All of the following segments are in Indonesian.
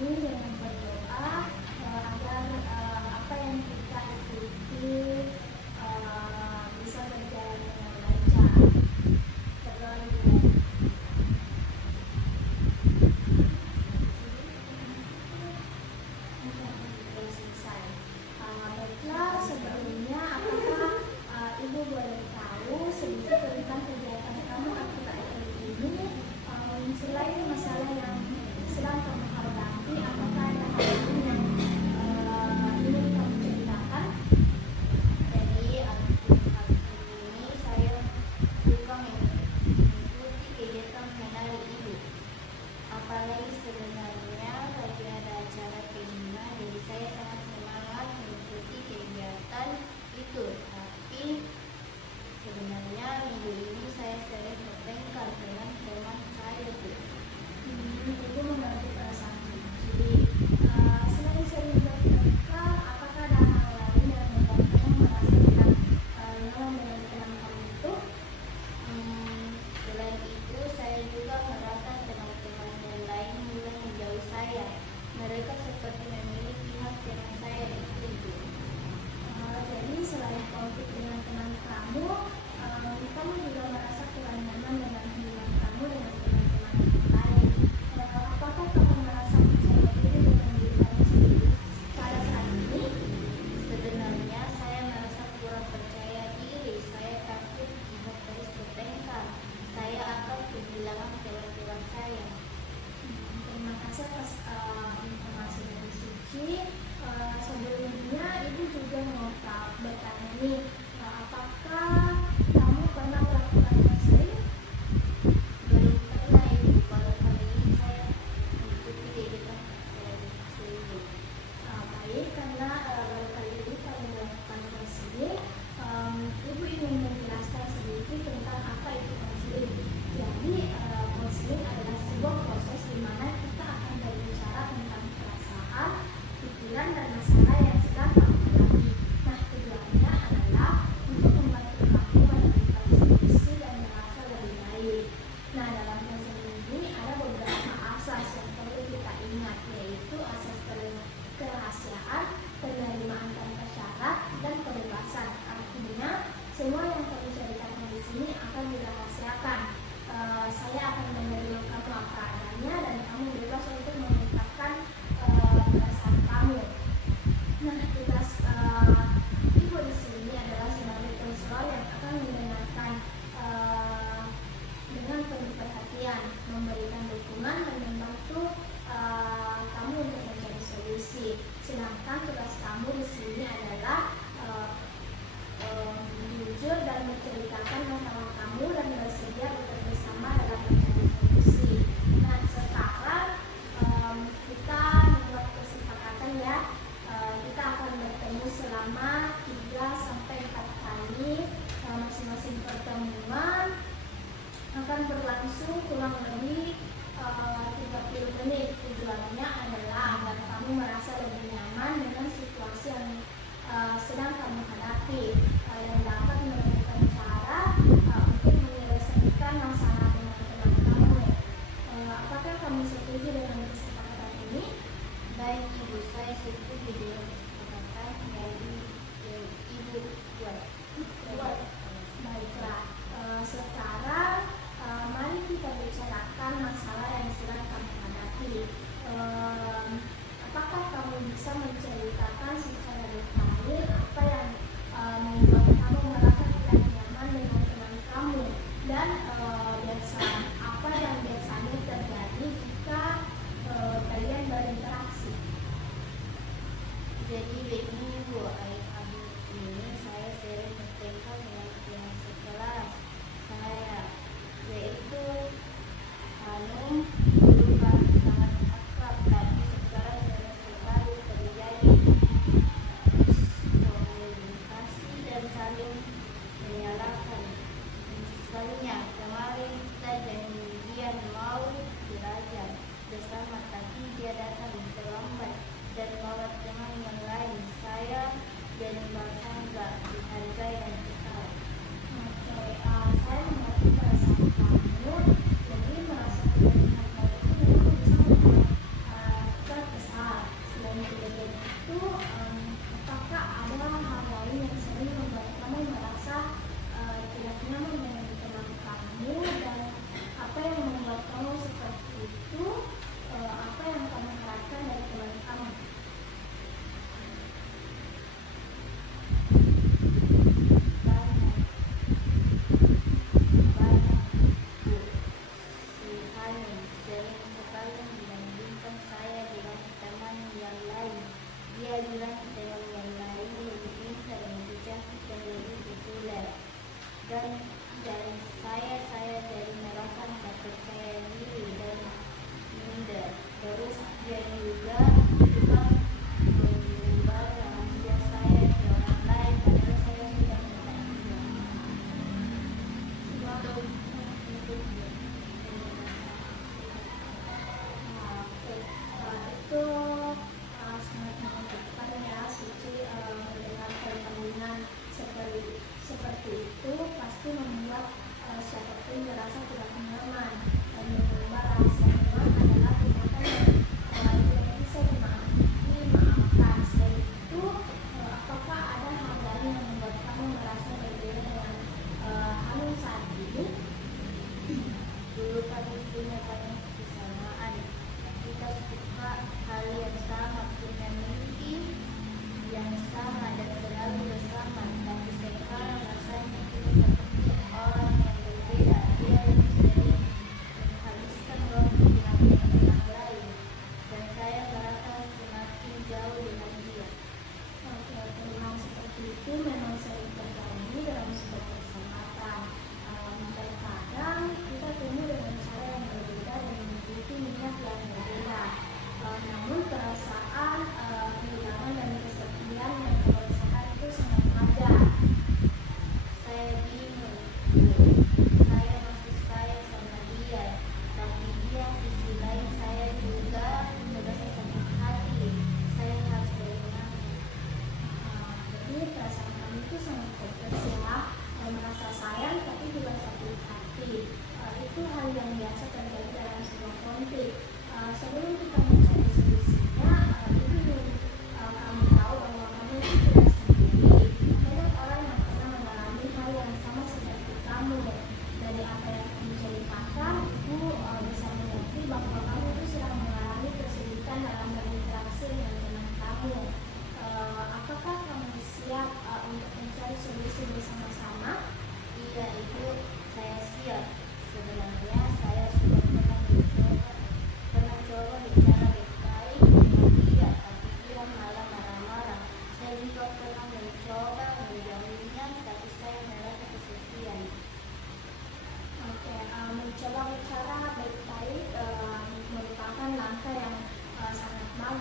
ini dengan berdoa agar apa yang kita ikuti bisa berjalan dengan lancar. Berdoa dulu. Selesai. Baiklah, sebelumnya apakah Ibu boleh tahu sedikit tentang kegiatan kamu akhir-akhir ini? Selain masalah yang sedang kamu hadapi, apakah ada hal lain yang ingin kamu ceritakan? Jadi akhir-akhir ini saya suka mengikuti kegiatan menari ibu. Apalagi sebenarnya lagi ada acara kelima, jadi saya sangat semangat mengikuti kegiatan itu. Tapi sebenarnya minggu ini saya sering bertengkar dengan teman saya, Bu. Ibu mengerti perasaan Cici. Selain sering bertengkar, apakah ada hal lain yang membuat kamu merasa tidak nyaman dengan teman kamu itu? Selain itu, saya juga merasa teman-teman yang lain mulai menjauh saya. Mereka seperti memilih pihak teman saya itu, Bu. Jadi selain konflik dengan teman kamu, kamu juga merasa kurang nyaman dengan hubungan kamu dengan teman-teman yang lain. Apakah kamu merasa percaya diri dengan diri kamu sendiri pada saat ini? Sebenarnya saya merasa kurang percaya diri. Saya takut jika terus bertengkar. Saya akan kehilangan teman-teman saya. Terima kasih atas informasi dari Suci. Sebelumnya Ibu juga mau bertanya nih, apakah kamu pernah melakukan konseling? Belum pernah, Ibu. Baru kali ini saya mengikuti kegiatan konseling. Baik, karena baru kali ini kamu melakukan konseling, Ibu ingin menjelaskan sedikit tentang apa itu konseling. Jadi, konseling adalah sebuah proses di mana kita akan berbicara tentang perasaan, pikiran, dan masalah yang sedang kamu hadapi. Nah, tujuannya adalah untuk membantu kamu menemukan solusi dan merasa lebih baik. Nah, dalam konseling ini ada beberapa asas yang perlu kita ingat, yaitu asas kerahasiaan, penerimaan tanpa syarat, dan kebebasan. Artinya, semua yang kamu ceritakan di sini akan dirahasiakan. Saya akan menerima kamu apa adanya dan kamu bebas untuk mengungkapkan perasaan kamu. Nah, tugas Ibu di sini adalah sebagai konselor yang akan mendengarkan dengan penuh perhatian, memberikan dukungan dan membantu kamu untuk mencari solusi. Sedangkan tugas kamu di sini adalah jujur dan menceritakan masalah kamu dan bersedia bekerja sama dalam mencari solusi. Nah, sekarang kita membuat kesepakatan ya. Kita akan bertemu selama 3-4 kali. Masing-masing pertemuan akan berlangsung kurang lebih 30 menit. Tujuannya adalah agar kamu merasa lebih nyaman dengan situasi yang sedang kamu hadapi, yang dapat menemukan cara untuk menyelesaikan masalah dengan teman kamu. Apakah kamu setuju dengan kesepakatan ini? Baik, Ibu. Saya setuju dengan kesepakatan dari Ibu buat. Baiklah, sekarang mari kita bicarakan masalah yang sedang kamu hadapi. Apakah kamu bisa menceritakan secara detail apa yang membuat kamu merasa tidak nyaman dengan teman kamu dan apa yang biasanya terjadi jika kalian berinteraksi? Jadi begini, Bu. Akhir-akhir ini saya sering bertengkar dengan teman sekelas saya, yaitu Hanum. Dulu kami sangat akrab, tapi sekarang sering sekali terjadi komunikasi dan saling menyalahkan. Misalnya kemarin kita janjian mau belajar bersama, tapi dia datang terlambat dan bawa teman yang lain. Saya dan merasa nggak dihargai dan kesal. Oke, saya mengerti perasaan kamu. Jadi merasa tidak dihargai itu memang bisa membuat kita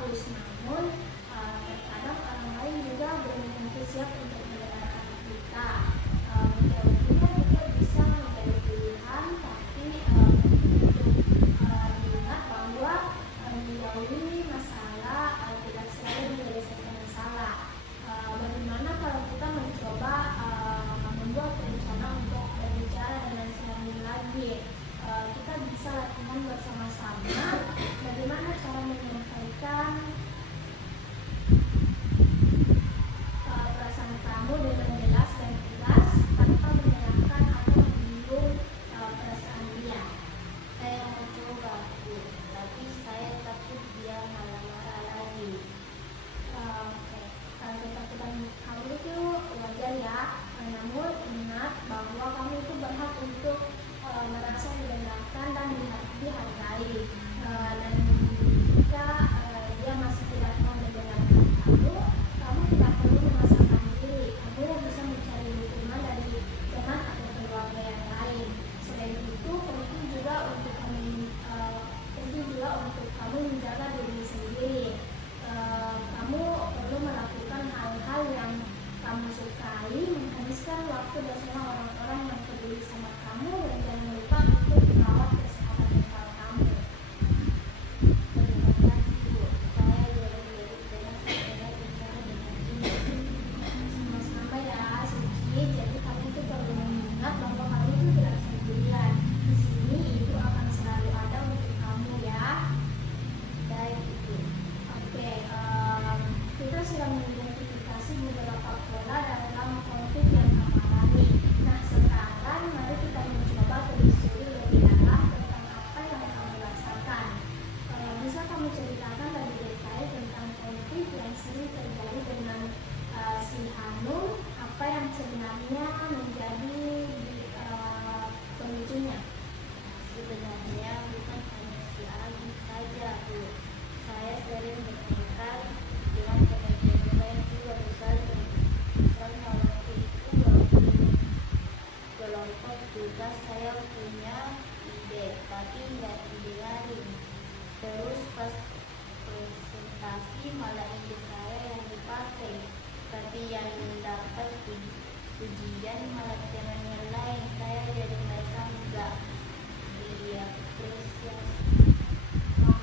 bagus, namun terkadang orang lain juga belum tentu siap untuk mendengarkan kita. Mungkin kita bisa menjadi pilihan, tapi untuk diingat bahwa mendahului masalah tidak selalu menyelesaikan masalah. Bagaimana kalau kita mencoba membuat rencana untuk berbicara dengan si Hanum lagi? Kita bisa latihan bersama-sama bagaimana cara menyampaikan perasaan kamu dengan jelas dan tegas tanpa menyalahkan atau menyinggung perasaan dia. Saya mau coba, Bu, tapi saya takut dia marah-marah lagi. Oke. Kalau ketakutan kamu itu wajar ya, namun ingat bahwa kamu itu berhak untuk merasa didengarkan dan dihargai. Dan jika dia masih tidak mau mendengarkan kamu tidak perlu memaksakan diri. Kamu bisa mencari dukungan dari teman atau keluarga yang lain. Selain itu, penting juga untuk kamu menjaga diri sendiri. Kamu perlu melakukan hal-hal yang kamu sukai, menghabiskan waktu bersama orang-orang yang peduli sama kamu, dan jangan lupa untuk merawat kesehatan mental kamu. Terima kasih, Bu. Saya jadi dengan saya bicara dengan ini. Sama-sama ya, Suci. Jadi kamu itu perlu mengingat bahwa kamu itu tidak sendirian. Di sini ibu akan selalu ada untuk kamu ya. Baik, Bu. Oke, kita sudah mengidentifikasi beberapa pola dalam konflik yang kamu alami. Nah, sekarang mari kita mencoba telusuri lebih dalam tentang apa yang kamu rasakan. Bisa kamu ceritakan lebih detail tentang konflik yang sering terjadi dengan si Hanum, apa yang sebenarnya menjadi pemicunya? Sebenarnya bukan hanya si Agnes saja, Bu. Saya sering bertengkar dengan teman-teman lain juga. Misalnya waktu itu kelompok tugas saya punya ide, tapi nggak didengarin. Terus pas presentasi malah ide saya yang dipakai, tapi yang dapat pujian malah teman yang lain. Saya jadi merasa nggak diapresiasi.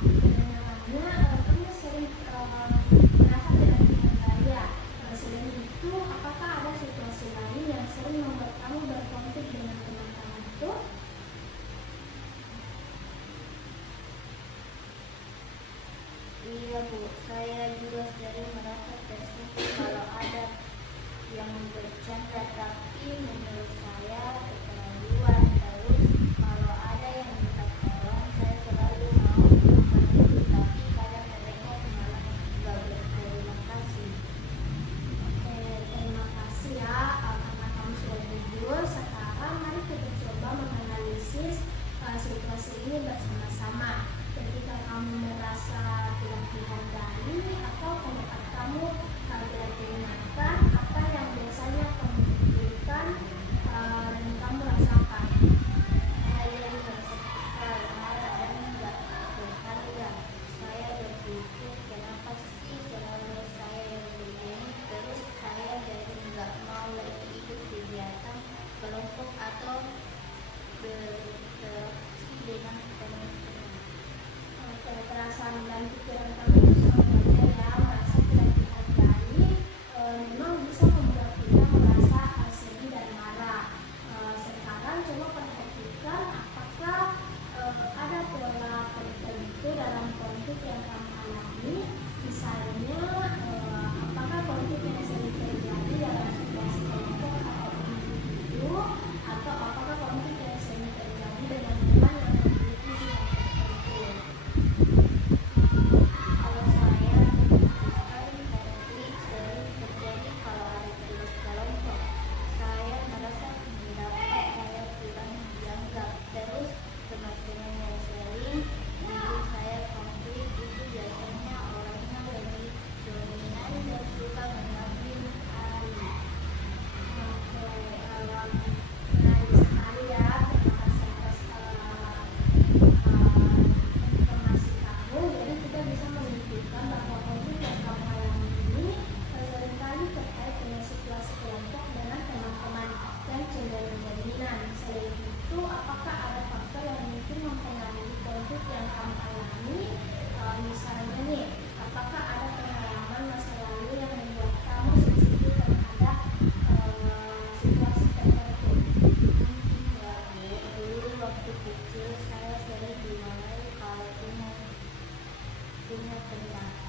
Kedengarannya kamu sering merasa tidak dihargai. Selain itu, apakah ada situasi lain yang sering membuat kamu berkonflik dengan teman-teman itu? Iya, Bu, saya juga sering merasa tersinggung kalau ada yang bercanda, tapi menurut saya keterlaluan. Terus kalau ada yang minta tolong, saya selalu mau membantu, tapi kadang mereka malah nggak berterima kasih. Oke, terima kasih ya karena kamu sudah jujur. Sekarang mari kita coba menganalisis situasi ini bersama-sama. Ketika kamu merasa tidak dihargai atau pendapat kamu tidak didengarkan, apa yang biasanya kamu pikirkan dan kamu rasakan?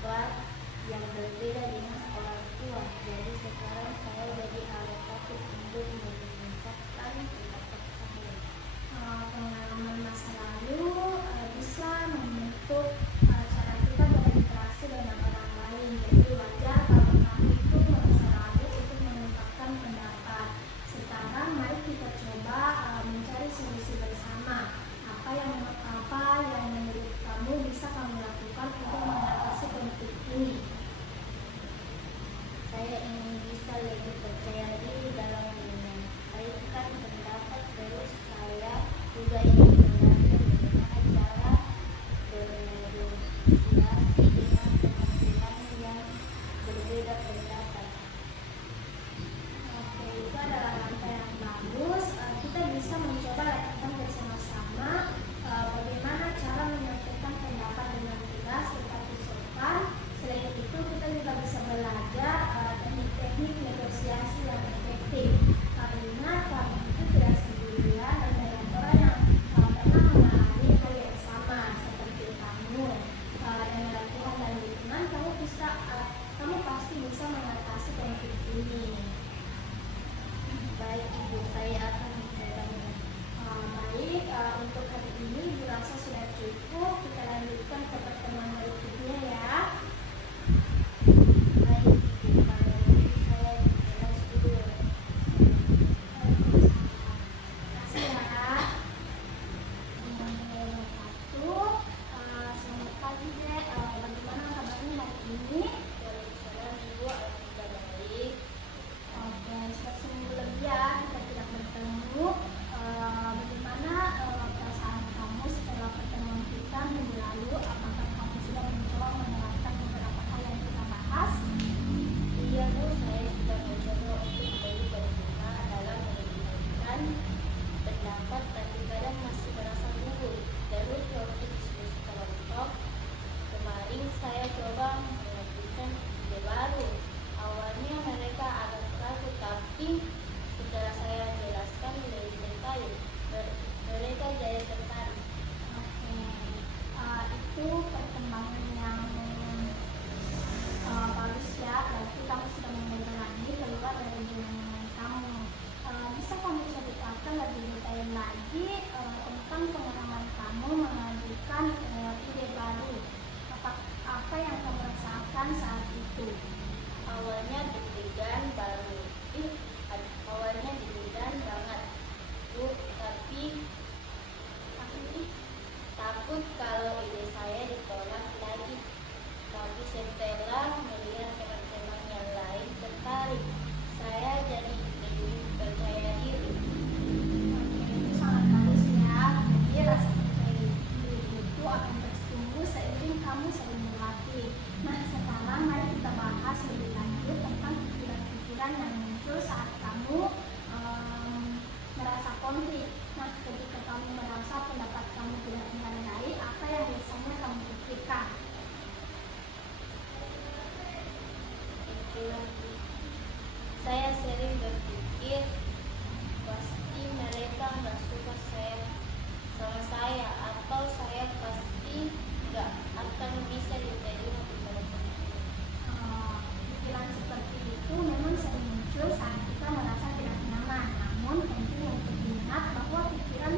kelas yang berbeda dengan orang tua. Jadi sekarang saya jadi agak takut untuk mengungkapkan pendapat saya. Pengalaman masa lalu bisa membentuk cara kita berinteraksi dengan orang lain. Jadi wajar kalau kamu itu merasa ragu untuk mengungkapkan pendapat. Sekarang mari kita coba mencari solusi bersama. Apa yang menurut kamu bisa kamu lakukan untuk mengatasi konflik ini? Saya ingin bisa lebih percaya diri dalam menyampaikan pendapat. Terus saya juga ingin belajar bagaimana cara bernegosiasi dengan teman-teman yang berbeda pendapat. Oke, itu adalah langkah yang bagus. Kita bisa mencoba lakukan bersama-sama bagaimana cara menyampaikan pendapat dengan jelas tetapi sopan. Selain itu, kita juga bisa belajar teknik-teknik negosiasi yang efektif. Ingat, kamu itu tidak sendirian dan banyak orang yang pernah mengalami hal yang sama seperti kamu. Dengan latihan dan dukungan, kamu pasti bisa mengatasi konflik ini. Baik Ibu, saya akan mencobanya. Baik, untuk hari ini Ibu rasa sudah cukup. Kita lanjutkan ke pertemuan berikutnya ya. Baik Ibu, kalau begitu saya di kelas dulu. Terima kasih ya. Selamat pagi Dek. Bagaimana kabarnya hari ini? Waalaikumsalam Ibu, alhamdulillah baik. Oke, sudah seminggu lebih ya kita tidak bertemu. Bagaimana perasaan kamu setelah pertemuan kita minggu lalu? Apakah kamu sudah mencoba menerapkan beberapa hal yang kita bahas? Iya Bu, saya sudah mencoba untuk lebih berguna dalam menyampaikan pendapat, tapi kadang masih merasa gugup. Terus waktu diskusi kelompok kemarin saya coba melakukan ide baru. Awalnya mereka agak takut, tapi setelah saya jelaskan lebih detail, mereka jadi tertarik. Oke, itu perkembangan yang bagus ya. Berarti kamu sudah mulai berani keluar dari zona nyaman kamu. Bisa kamu ceritakan lebih detail lagi tentang pengalaman kamu mengajukan ide baru? Apa yang kamu rasakan saat itu? Awalnya deg-degan banget Bu, tapi takut kalau ide saya ditolak lagi. Tapi setelah melihat teman-teman yang lain tertarik, saya jadi lebih percaya diri. Oke, itu sangat bagus ya. Jadi rasa percaya diri itu akan bertumbuh seiring kamu sering berlatih. Nah, sekarang mari kita bahas lebih lanjut tentang pikiran-pikiran yang muncul saat kamu merasa konflik. Nah, ketika kamu merasa pendapat kamu tidak dihargai, apa yang biasanya kamu pikirkan? Saya sering berpikir pasti mereka nggak suka sama saya, atau saya pasti nggak akan bisa diterima di kelompok ini. Pikiran seperti itu memang sering muncul saat kita merasa tidak nyaman. Namun penting untuk diingat bahwa pikiran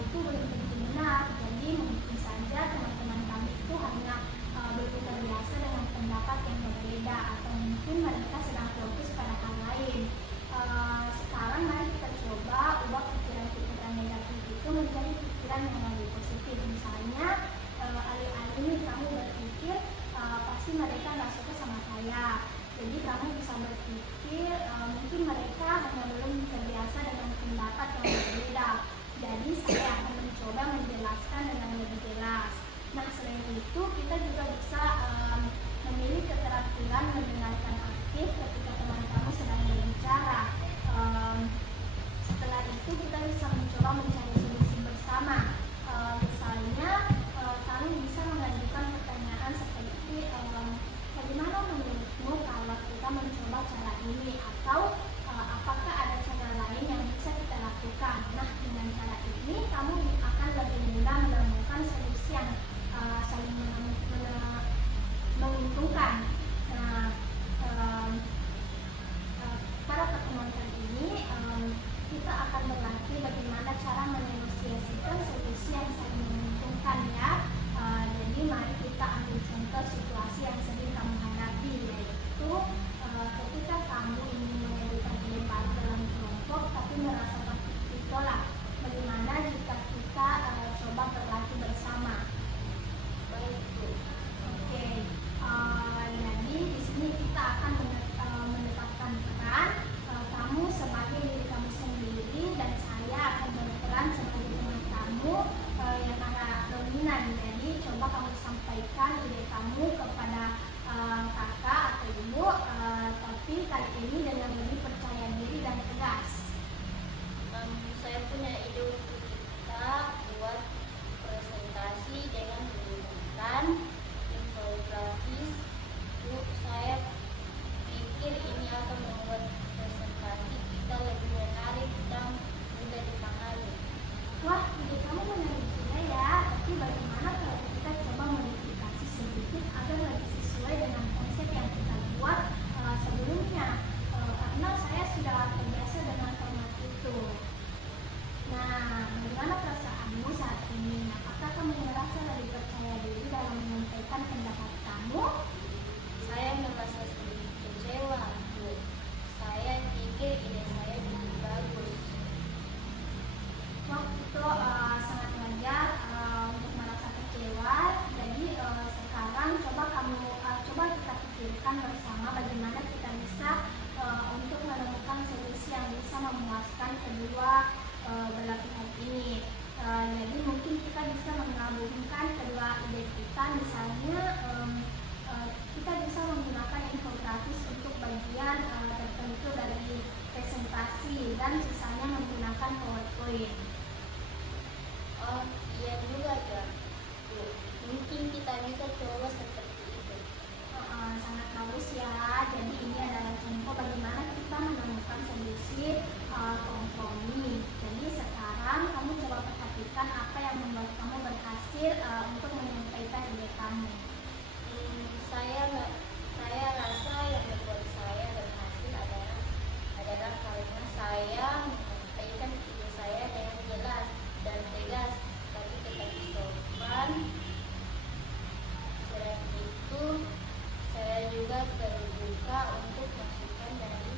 itu belum tentu benar. Jadi mungkin saja teman-teman kami itu hanya belum terbiasa dengan pendapat yang berbeda, atau mungkin mereka sedang fokus pada hal lain. Sekarang mari kita coba ubah pikiran-pikiran negatif itu menjadi pikiran yang lebih positif. Misalnya alih-alih kamu berpikir pasti mereka nggak suka sama saya, jadi kamu bisa berpikir mungkin mereka hanya belum terbiasa dengan pendapat yang berbeda, jadi saya akan mencoba menjelaskan dengan lebih jelas. Nah, selain itu kita juga bisa memilih keterampilan mendengarkan aktif ketika teman kamu sedang berbicara. Setelah itu kita bisa mencoba mencari solusi bersama. Misalnya kamu bisa mengajukan pertanyaan seperti bagaimana menurutmu kalau kita mencoba cara ini, atau apakah ada cara lain yang bisa kita lakukan. Nah, dengan cara ini kamu akan lebih mudah menemukan solusi yang saling kali ini dengan lebih percaya diri dan tegas. Saya punya ide untuk kita buat presentasi dengan menggunakan infografis. Saya pikir ini akan membuat presentasi kita lebih menarik dan mudah dipahami. Wah, ide kamu menarik juga ya. Tapi bagaimana kalau kita coba modifikasi sedikit agar lebih sesuai dengan konsep yang kita buat sebelumnya? Karena saya sudah terbiasa dengan format itu. Nah, bagaimana perasaanmu saat ini? Apakah kamu merasa lebih percaya diri dalam menyampaikan pendapat kamu? Saya merasa sedikit kecewa, Bu. Saya pikir ide saya cukup bagus. Wah, itu sangat wajar untuk merasa kecewa. Jadi sekarang coba kita pikirkan bersama bagaimana kita bisa untuk menemukan solusi yang bisa memuaskan kedua belah pihak ini. Jadi mungkin kita bisa menggabungkan kedua ide kita, misalnya kita bisa menggunakan infografis untuk bagian tertentu dari presentasi dan sisanya menggunakan PowerPoint. Oh, iya juga ya, Bu. Mungkin kita bisa coba seperti itu. Sangat bagus ya. Jadi ini adalah contoh bagaimana kita menemukan solusi kompromi. Jadi sekarang kamu coba perhatikan apa yang membuat kamu berhasil untuk menyampaikan ide kamu. Saya rasa yang membuat saya berhasil adalah karena saya menyampaikan ide saya dengan jelas dan tegas, tapi tetap sopan. Selain itu, saya juga terbuka untuk masukan dari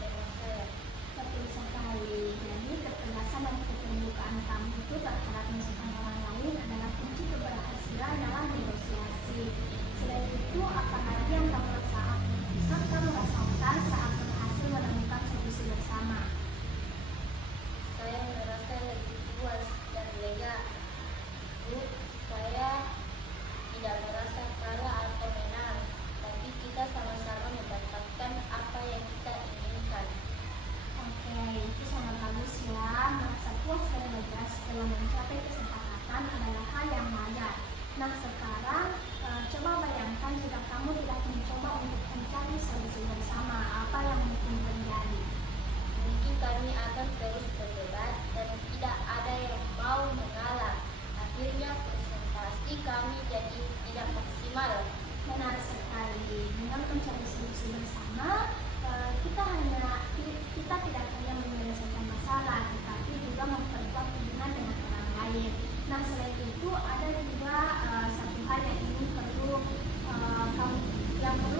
teman saya. Betul sekali. Jadi ketegasan dan keterbukaan kamu itu terhadap masukan orang lain adalah kunci keberhasilan dalam negosiasi. Selain itu, apa lagi yang kamu rasakan saat berhasil menemukan solusi bersama? Saya merasa lebih puas dan lega. Bu, saya tidak merasa kalah atau menang, tapi kita sama-sama mendapatkan apa yang kita inginkan. Oke, itu sangat bagus ya. Merasa puas dan lega setelah mencapai kesepakatan adalah hal yang wajar. Nah, sekarang coba bayangkan jika kamu tidak mencoba untuk mencari solusi bersama, apa yang mungkin terjadi? Mungkin kami akan terus berdebat dan tidak ada yang mau mengalah. Akhirnya presentasi kami jadi tidak maksimal. Benar sekali. Dengan mencari solusi bersama, kita tidak hanya menyelesaikan masalah, tetapi juga memperkuat hubungan dengan orang lain. Nah, selain itu ada juga satu hal yang perlu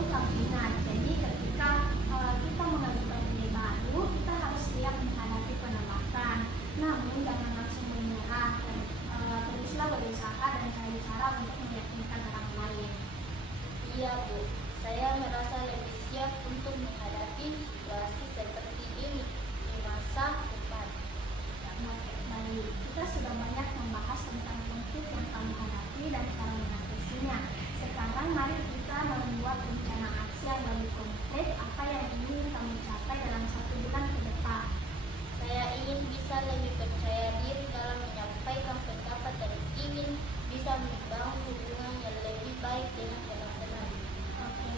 kamu ingat. Jadi ketika kita mengajukan ide baru, kita harus siap menghadapi penolakan. Namun jangan langsung menyerah. Teruslah berusaha dan cari cara untuk meyakinkan orang lain. Iya, Bu. Saya merasa lebih siap untuk menghadapi situasi seperti ini di masa depan. Baik, kita sudah banyak membahas tentang konflik yang kamu hadapi dan cara mengatasinya. Sekarang mari kita membuat rencana aksi yang lebih konkret. Apa yang ingin kamu capai dalam 1 bulan ke depan? Saya ingin bisa lebih percaya diri dalam menyampaikan pendapat dan ingin bisa membangun hubungan yang lebih baik dengan teman-teman. Oke,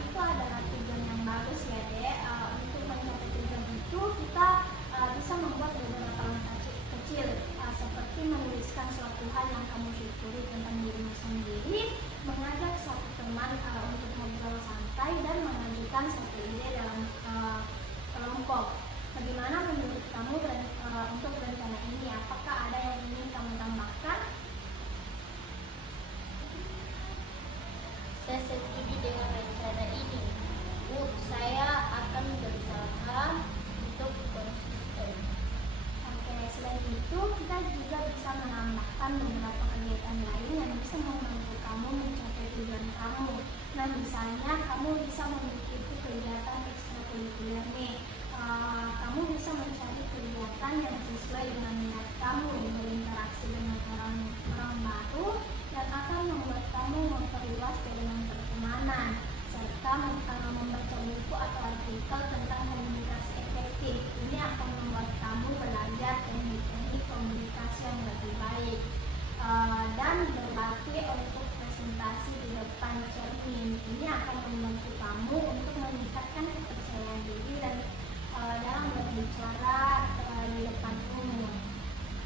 itu adalah tujuan yang bagus ya, Dek. Untuk mencapai tujuan itu kita bisa membuat beberapa langkah kecil, seperti menuliskan suatu hal yang kamu syukuri tentang dirimu sendiri, mengajak suatu teman untuk ngobrol santai, dan mengajukan suatu ide dalam kelompok. Bagaimana menurut kamu untuk rencana ini? Apakah ada yang ingin kamu tambahkan? Saya setuju dengan rencana ini. Bu, saya akan berusaha untuk konsisten. Oke, selain itu kita juga bisa menambahkan beberapa kegiatan lain yang bisa membantu kamu mencapai tujuan kamu. Nah, misalnya kamu bisa mengikuti kegiatan ekstrakurikuler nih. Kamu bisa mencari kegiatan yang sesuai dengan minat kamu, berinteraksi dengan orang baru, dan akan membuat kamu memperluas jaringan pertemanan, serta membaca buku artikel tentang komunikasi efektif. Ini akan membuat kamu belajar teknik-teknik komunikasi yang lebih baik. Dan berlatih untuk presentasi di depan cermin. Ini akan membantu kamu untuk meningkatkan kepercayaan diri dan dalam berbicara di depan umum.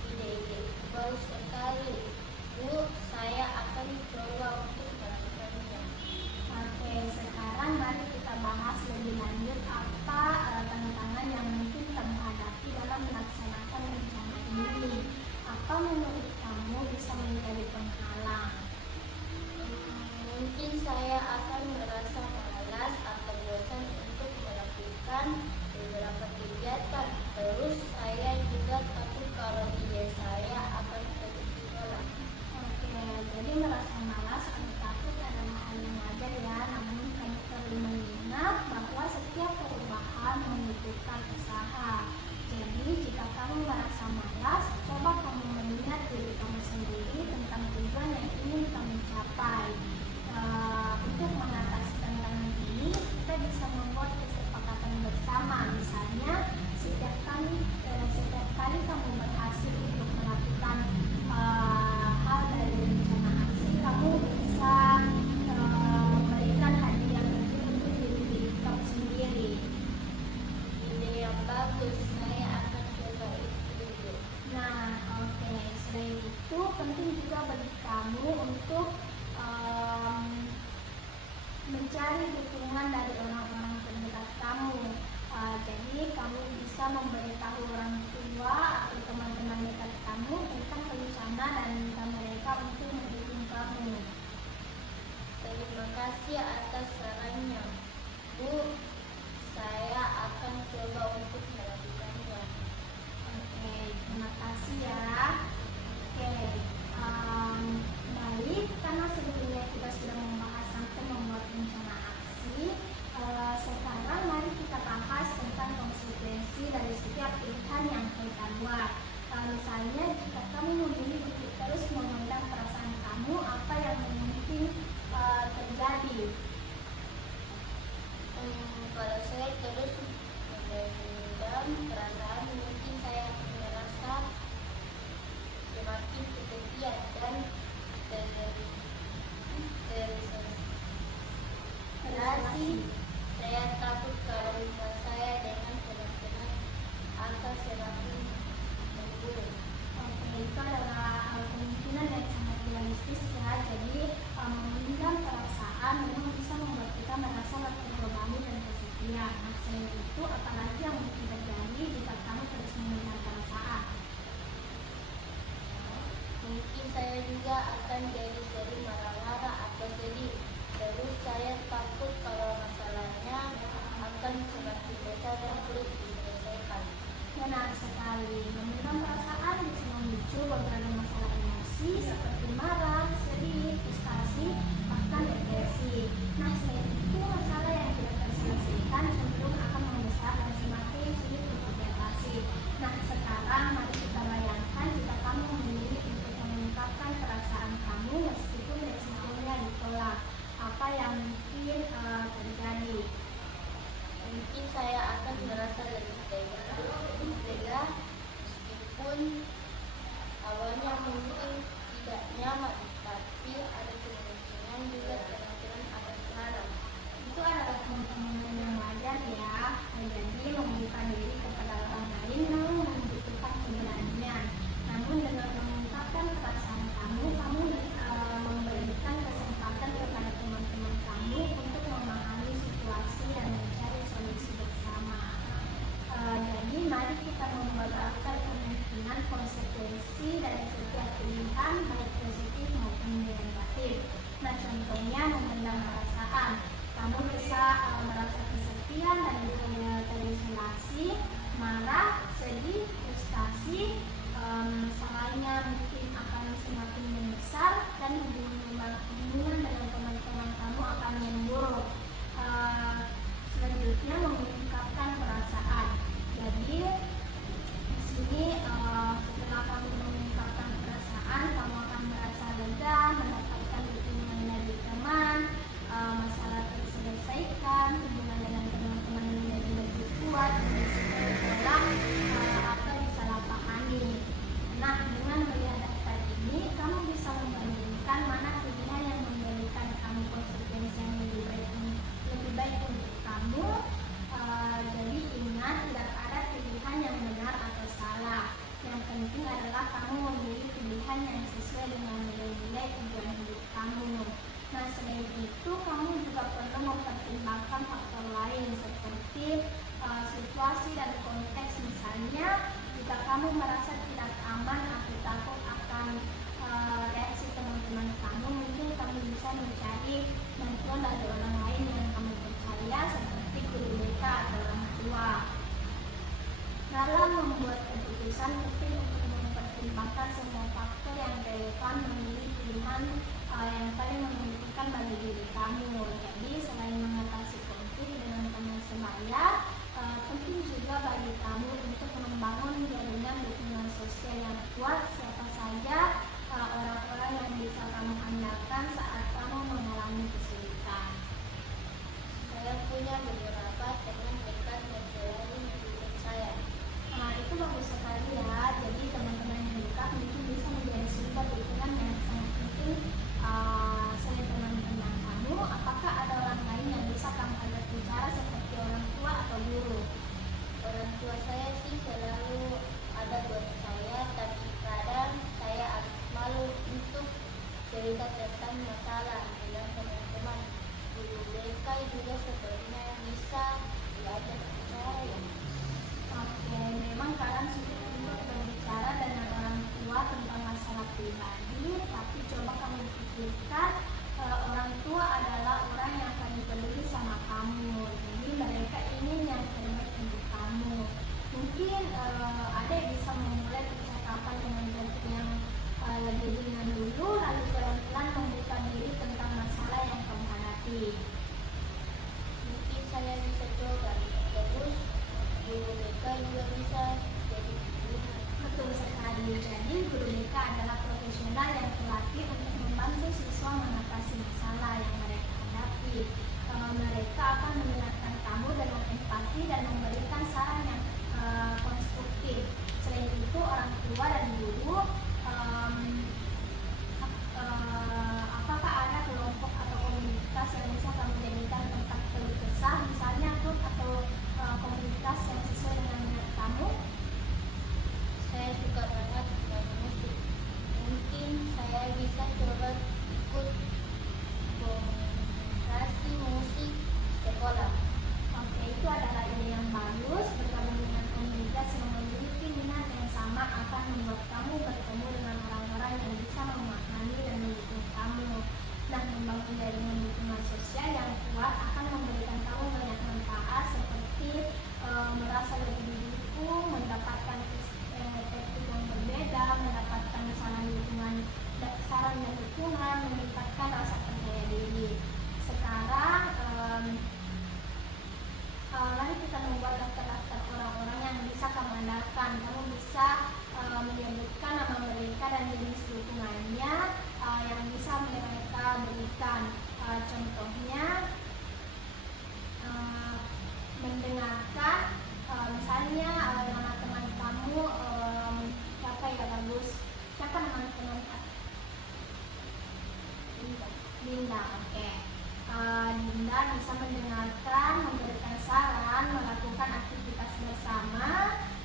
Ide-ide bagus sekali, Bu. Saya akan coba untuk melakukannya. Oke, sekarang mari kita bahas lebih lanjut apa tantangan yang mungkin kamu hadapi dalam melaksanakan rencana ini. Apa menurut kamu bisa menjadi penghalang? Mungkin saya akan merasa malas atau bosan untuk melakukan beberapa kegiatan. Terus saya juga takut kalau ide saya akan terus ditolak. Oke, jadi merasa malas atau takut adalah hal yang wajar ya, namun kamu perlu mengingat bahwa setiap perubahan membutuhkan usaha. Jadi jika kamu merasa malas, coba kamu mengingat diri kamu sendiri tentang tujuan yang ingin kamu capai. Untuk mengatasi tantangan ini, kita bisa membuat kesepakatan bersama. Misalnya, setiap kali kamu berhasil untuk melakukan hal dari rencana aksi, kamu bisa memberikan hadiah kecil untuk diri kamu sendiri. Ide yang bagus, saya akan coba itu. Nah, oke. Selain itu, penting juga bagi kamu untuk mencari dukungan dari orang-orang terdekat kamu. Jadi kamu bisa memberitahu orang tua atau teman-teman dekat kamu tentang rencana dan minta mereka untuk mendukung kamu. Terima kasih atas sarannya, Bu. Saya akan coba untuk melakukannya. Oke, terima kasih ya. Oke, baik, karena sebelumnya kita sudah membahas sampai membuat rencana aksi. Sekarang mari kita bahas tentang konsekuensi dari setiap pilihan yang kita buat. Misalnya, jika kamu memilih untuk terus memendam perasaan kamu, apa yang mungkin terjadi? Kalau saya terus memendam perasaan, mungkin saya akan merasa semakin kesepian dan terisolasi. Saya takut kalau hubungan saya dengan teman-teman akan semakin memburuk. Oke, itu adalah kemungkinan yang sangat realistis ya. Jadi memendam perasaan memang bisa membuat kita merasa terbebani dan kesepian. Nah, selain itu, apalagi yang mungkin terjadi jika kamu terus memendam perasaan? Mungkin saya juga akan jadi sering marah-marah atau sedih. Terus saya takut kalau masalahnya akan semakin besar dan sulit diselesaikan. Benar sekali, memendam perasaan bisa memicu berbagai masalah emosi seperti marah, sedih, frustasi, bahkan depresi. Nah, selain itu, masalah yang tidak terselesaikan cenderung akan membesar dan semakin sulit untuk diatasi. Nah, sekarang mari kita bayangkan jika kamu memilih untuk mengungkapkan perasaan kamu meskipun resikonya ditolak. Apa yang mungkin terjadi? Mungkin saya akan merasa lebih tega meskipun awalnya mungkin tidak nyaman, tapi ada kemungkinan juga teman-teman akan berharap. Itu adalah kemungkinan yang wajar ya. Jadi membuka diri kepada orang lain memang membutuhkan keberanian. Namun dengan mengungkapkan perasaan kamu memberikan kesempatan kepada teman-teman kamu untuk memahami situasi dan mencari solusi bersama. Jadi mari kita membedakan kemungkinan konsekuensi dari setiap pilihan baik positif maupun negatif. Nah, contohnya memendam perasaan. Kamu bisa merasa kesepian dan terisolasi, marah, sedih, frustasi. Masalahnya mungkin akan semakin membesar dan hubungan dengan teman-teman kamu akan memburuk. Selanjutnya mengungkapkan perasaan. Jadi di sini setelah kamu mengungkapkan situasi dan konteks. Misalnya, jika kamu merasa tidak aman atau takut akan reaksi teman-teman kamu, mungkin kamu bisa mencari bantuan dari orang lain yang kamu percaya seperti guru BK atau orang tua. Dalam membuat keputusan, penting untuk mempertimbangkan semua faktor yang relevan, memilih pilihan yang paling menguntungkan bagi diri kamu. Jadi, selain mengatasi konflik dengan teman sebaya, penting juga bagi kamu untuk membangun jaringan dukungan sosial yang kuat. Siapa saja orang-orang yang bisa kamu andalkan saat kamu mengalami kesulitan. Saya punya beberapa teman dekat yang selalu mendukung saya. Nah, itu bagus sekali ya. Jadi teman-teman yang dekat mungkin bisa menjadi sumber dukungan yang sangat penting selain teman-teman kamu. Apakah ada orang lain yang bisa kamu ajak bicara seperti orang tua atau guru? Orang tua saya sih selalu ada buat saya, tapi kadang saya agak malu untuk cerita tentang masalah dengan teman-teman. Guru BK juga sebenarnya bisa diajak bicara ya. Oke, memang kadang sulit untuk berbicara dengan orang tua tentang masalah pribadi, tapi coba kamu pikirkan orang tua adalah orang yang paling peduli sama kamu. Jadi mereka ingin yang terbaik untuk kamu. Mungkin adik bisa memulai percakapan dengan topik yang lebih ringan dulu, lalu pelan-pelan membuka diri tentang masalah yang kamu hadapi. Mungkin saya bisa coba. Terus guru BK juga bisa jadi guru. Betul sekali. Jadi guru BK adalah profesional yang terlatih untuk membantu siswa mengatasi masalah yang mereka hadapi. Mereka akan mendengarkan kamu dengan empati dan memberikan saran yang konstruktif. Selain itu, orang tua dan guru, apakah ada kelompok atau komunitas yang bisa kamu jadikan tempat keluh kesah, misalnya grup atau komunitas yang sesuai dengan minat kamu? Saya suka banget main musik. Mungkin saya bisa coba ikut komunikasi musik sekolah. Oke, itu adalah ide yang bagus. Bergabung dengan komunitas yang memiliki minat yang sama akan membuat kamu bertemu dengan orang-orang yang bisa memahami dan mendukung kamu. Dan membangun jaringan dukungan sosial yang kuat akan memberikan kamu banyak manfaat seperti merasa lebih didukung, mendapatkan perspektif yang berbeda, mendapatkan saran dan dukungan, meningkatkan rasa percaya diri. Sekarang mari kita membuat daftar-daftar orang-orang yang bisa kamu andalkan. Kamu bisa menyebutkan nama mereka dan jenis dukungannya yang bisa mereka berikan. Contohnya mendengarkan, misalnya nama teman kamu siapa ya bagus? Siapa nama teman kamu? Dinda, oke. Dinda bisa mendengarkan, memberikan saran, melakukan aktivitas bersama,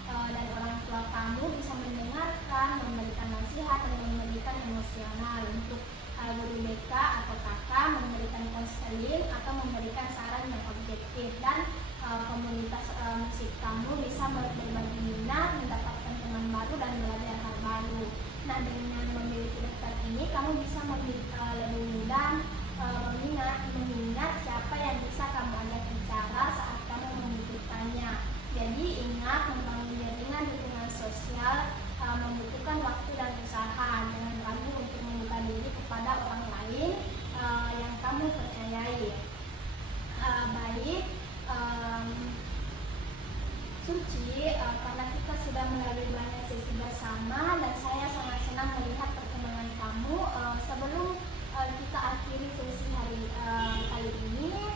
dan orang tua kamu bisa mendengarkan, memberikan nasihat, dan memberikan emosional. Untuk guru BK atau kakak memberikan konseling atau memberikan saran yang objektif. Dan komunitas musik kamu bisa berbagi minat, mendapatkan teman baru, dan belajar hal baru. Nah, dengan memiliki daftar ini, kamu bisa lebih mudah mengingat siapa yang bisa kamu ajak bicara saat kamu membutuhkannya. Jadi ingat, membangun jaringan dukungan sosial membutuhkan waktu dan usaha. Jangan ragu untuk membuka diri kepada orang lain yang kamu percayai. Baik, Suci, karena kita sudah melalui banyak sesi bersama dan saya sangat senang melihat perkembangan kamu. Sebelum kita akhiri sesi kali ini,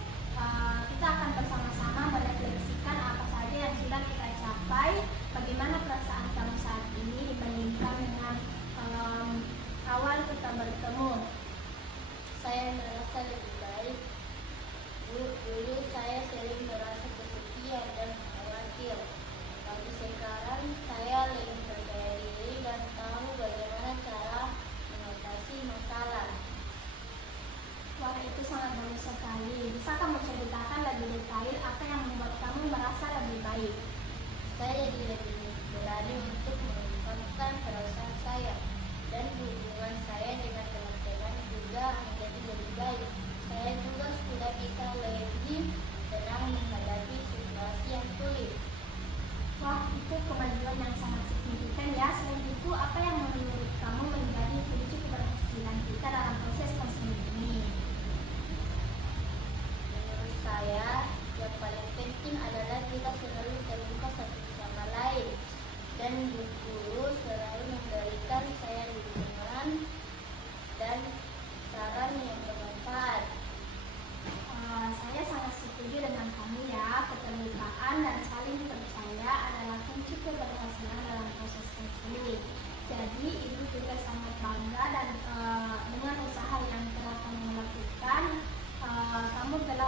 kita akan bersama-sama merefleksikan apa saja yang sudah kita capai. Bagaimana perasaan kamu saat ini dibandingkan dengan awal kita bertemu? Saya merasa lebih baik. Dulu saya sering merasa kesepian dan khawatir. Tapi sekarang saya lebih percaya diri dan tahu bagaimana cara mengatasi masalah. Wah, itu sangat bagus sekali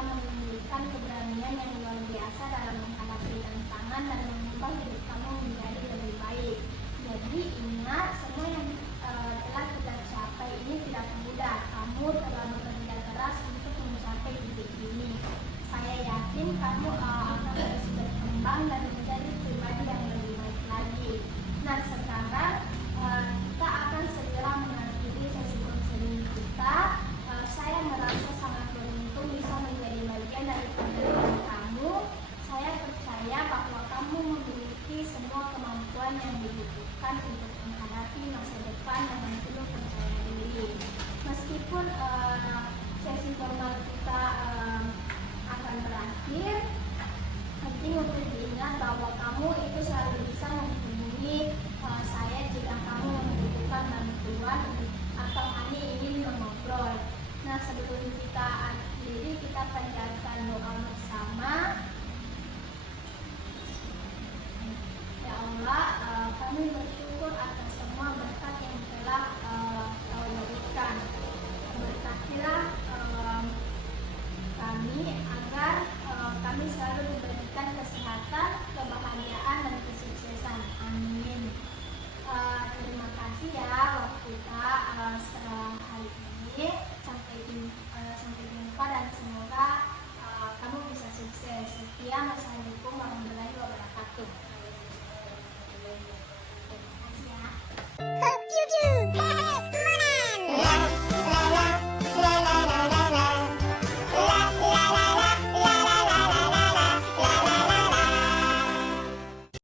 telah menunjukkan keberanian yang luar biasa dalam menghadapi tantangan dan mengubah hidup kamu menjadi